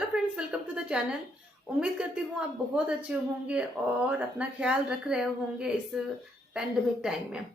Hello friends, welcome to the channel. उम्मीद करती हूँ आप बहुत अच्छे होंगे और अपना ख्याल रख रहे होंगे इस पैंडेमिक टाइम में।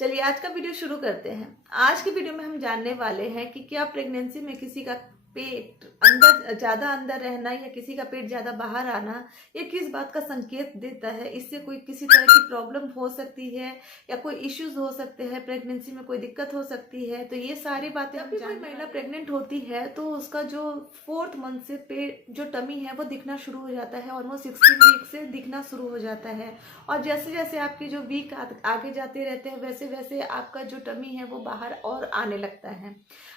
चलिए आज का वीडियो शुरू करते हैं। आज के वीडियो में हम जानने वाले हैं कि क्या प्रेगनेंसी में किसी का पेट अंदर ज्यादा अंदर रहना या किसी का पेट ज्यादा बाहर आना ये किस बात का संकेत देता है। इससे कोई किसी तरह की प्रॉब्लम हो सकती है या कोई इश्यूज हो सकते हैं, प्रेगनेंसी में कोई दिक्कत हो सकती है। तो ये सारी बातें जब भी कोई महिला प्रेग्नेंट होती है तो उसका जो 4th मंथ से पेट जो टमी है वो दिखना शुरू हो जाता है। ऑलमोस्ट 16 वीक से दिखना शुरू हो जाता है और जैसे जैसे आपकी जो वीक आगे जाते रहते हैं वैसे वैसे आपका जो टमी है वो बाहर और आने लगता है।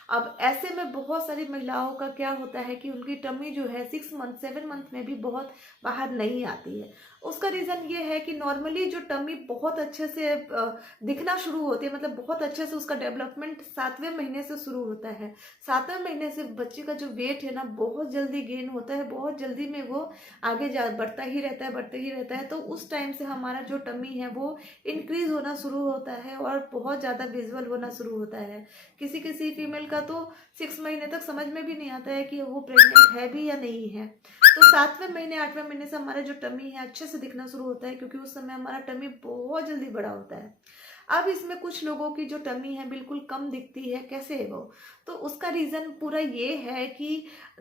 अब ऐसे में बहुत सारी महिलाओं का क्या होता है कि उनकी टमी जो है 6 मंथ 7 मंथ में भी बहुत बाहर नहीं आती है। उसका रीज़न ये है कि नॉर्मली जो टमी बहुत अच्छे से दिखना शुरू होती है, मतलब बहुत अच्छे से उसका डेवलपमेंट 7वें महीने से शुरू होता है। 7वें महीने से बच्चे का जो वेट है ना बहुत जल्दी गेन होता है, बहुत जल्दी में वो आगे जा बढ़ता ही रहता है। तो उस टाइम से हमारा जो टमी है वो इंक्रीज होना शुरू होता है और बहुत ज़्यादा विजुअल होना शुरू होता है। किसी किसी फीमेल का तो 6 महीने तक समझ में भी नहीं आता है कि वो प्रेग्नेंट है भी या नहीं है। तो 7वें महीने 8वें महीने से हमारा जो टमी है अच्छे से दिखना शुरू होता है, क्योंकि उस समय हमारा टमी बहुत जल्दी बड़ा होता है। अब इसमें कुछ लोगों की जो टमी है बिल्कुल कम दिखती है, कैसे है वो? तो उसका रीज़न पूरा ये है कि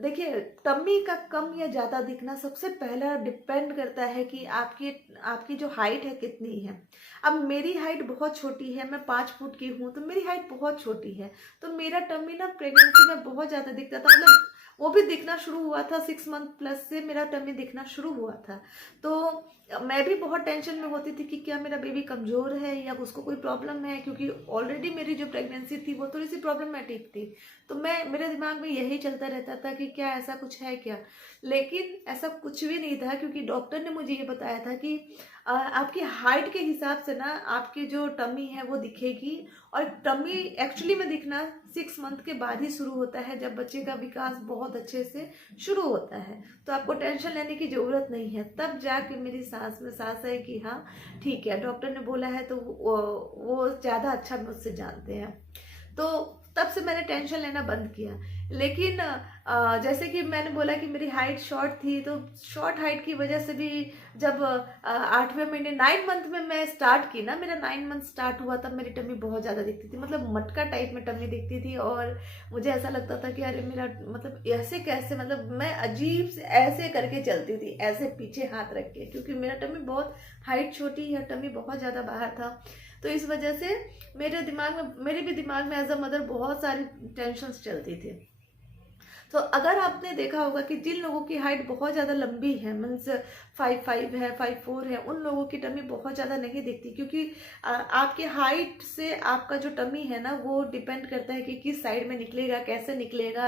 देखिए, टमी का कम या ज़्यादा दिखना सबसे पहला डिपेंड करता है कि आपकी जो हाइट है कितनी है। अब मेरी हाइट बहुत छोटी है, मैं 5 फुट की हूँ, तो मेरी हाइट बहुत छोटी है। तो मेरा टमी ना प्रेगनेंसी में बहुत ज़्यादा दिखता था, मतलब वो भी दिखना शुरू हुआ था 6 मंथ प्लस से मेरा टमी दिखना शुरू हुआ था। तो मैं भी बहुत टेंशन में होती थी कि क्या मेरा बेबी कमज़ोर है या उसको कोई प्रॉब्लम है, क्योंकि ऑलरेडी मेरी जो प्रेगनेंसी थी वो थोड़ी सी प्रॉब्लमेटिक थी। तो मेरे दिमाग में यही चलता रहता था कि क्या ऐसा कुछ है क्या। लेकिन ऐसा कुछ भी नहीं था, क्योंकि डॉक्टर ने मुझे ये बताया था कि आपकी हाइट के हिसाब से ना आपकी जो टमी है वो दिखेगी। और टमी एक्चुअली में दिखना 6 मंथ के बाद ही शुरू होता है, जब बच्चे का विकास बहुत अच्छे से शुरू होता है। तो आपको टेंशन लेने की ज़रूरत नहीं है। तब जाके मेरी सास है कि हाँ ठीक है, डॉक्टर ने बोला है तो वो ज़्यादा अच्छा मुझसे जानते हैं। तो तब से मैंने टेंशन लेना बंद किया। लेकिन जैसे कि मैंने बोला कि मेरी हाइट शॉर्ट थी, तो शॉर्ट हाइट की वजह से भी जब 8वें महीने 9 मंथ में मैं स्टार्ट की ना, मेरा 9 मंथ स्टार्ट हुआ तब मेरी टमी बहुत ज़्यादा दिखती थी, मतलब मटका टाइप में टमी दिखती थी। और मुझे ऐसा लगता था कि अरे मेरा मतलब ऐसे कैसे, मतलब मैं अजीब से ऐसे करके चलती थी, ऐसे पीछे हाथ रख के, क्योंकि मेरा टमी बहुत हाइट छोटी है, टमी बहुत ज़्यादा बाहर था। तो इस वजह से मेरे भी दिमाग में एज अ मदर बहुत सारी टेंशन्स चलती थी। तो अगर आपने देखा होगा कि जिन लोगों की हाइट बहुत ज़्यादा लंबी है, मीन्स 5'5" है, 5'4" है, उन लोगों की टमी बहुत ज़्यादा नहीं दिखती, क्योंकि आपके हाइट से आपका जो टमी है ना वो डिपेंड करता है कि किस साइड में निकलेगा, कैसे निकलेगा,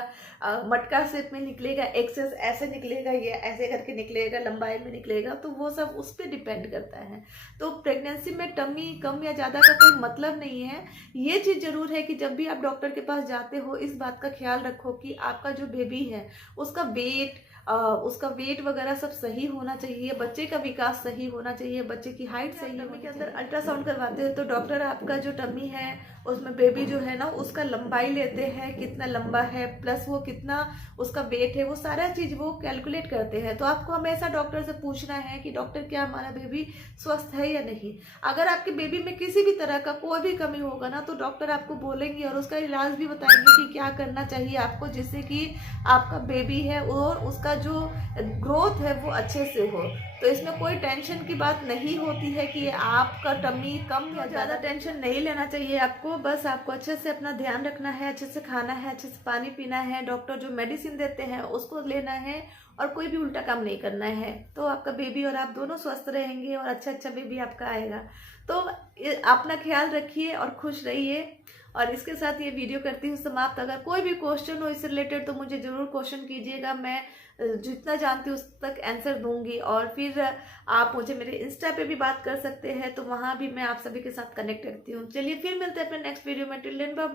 मटका शेप में निकलेगा, एक्सेस ऐसे निकलेगा, ये ऐसे करके निकलेगा, लंबाई में निकलेगा, तो वो सब उस पर डिपेंड करता है। तो प्रेगनेंसी में टमी कम या ज़्यादा का कोई मतलब नहीं है। ये चीज़ ज़रूर है कि जब भी आप डॉक्टर के पास जाते हो इस बात का ख्याल रखो कि आपका जो बेबी है उसका वेट वगैरह सब सही होना चाहिए, बच्चे का विकास सही होना चाहिए, बच्चे की हाइट सही टमी के अंदर अल्ट्रासाउंड करवाते हो तो डॉक्टर आपका जो टमी है उसमें बेबी जो है ना उसका लंबाई लेते हैं, कितना लंबा है, प्लस वो कितना उसका वेट है, वो सारा चीज़ वो कैलकुलेट करते हैं। तो आपको हमेशा डॉक्टर से पूछना है कि डॉक्टर क्या हमारा बेबी स्वस्थ है या नहीं। अगर आपके बेबी में किसी भी तरह का कोई भी कमी होगा ना तो डॉक्टर आपको बोलेंगे और उसका इलाज भी बताएंगे कि क्या करना चाहिए आपको, जिससे कि आपका बेबी है और उसका जो ग्रोथ है वो अच्छे से हो। तो इसमें कोई टेंशन की बात नहीं होती है कि आपका टमी कम या ज़्यादा, टेंशन नहीं लेना चाहिए आपको। बस आपको अच्छे से अपना ध्यान रखना है, अच्छे से खाना है, अच्छे से पानी पीना है, डॉक्टर जो मेडिसिन देते हैं उसको लेना है और कोई भी उल्टा काम नहीं करना है। तो आपका बेबी और आप दोनों स्वस्थ रहेंगे और अच्छा बेबी आपका आएगा। तो अपना ख्याल रखिए और खुश रहिए। और इसके साथ ये वीडियो करती हूँ समाप्त। अगर कोई भी क्वेश्चन हो इससे रिलेटेड तो मुझे ज़रूर क्वेश्चन कीजिएगा, मैं जितना जानती हूँ उस तक आंसर दूंगी। और फिर आप मुझे मेरे इंस्टा पे भी बात कर सकते हैं, तो वहाँ भी मैं आप सभी के साथ कनेक्ट करती हूँ। चलिए फिर मिलते हैं अपने नेक्स्ट वीडियो में। Till then bye bye.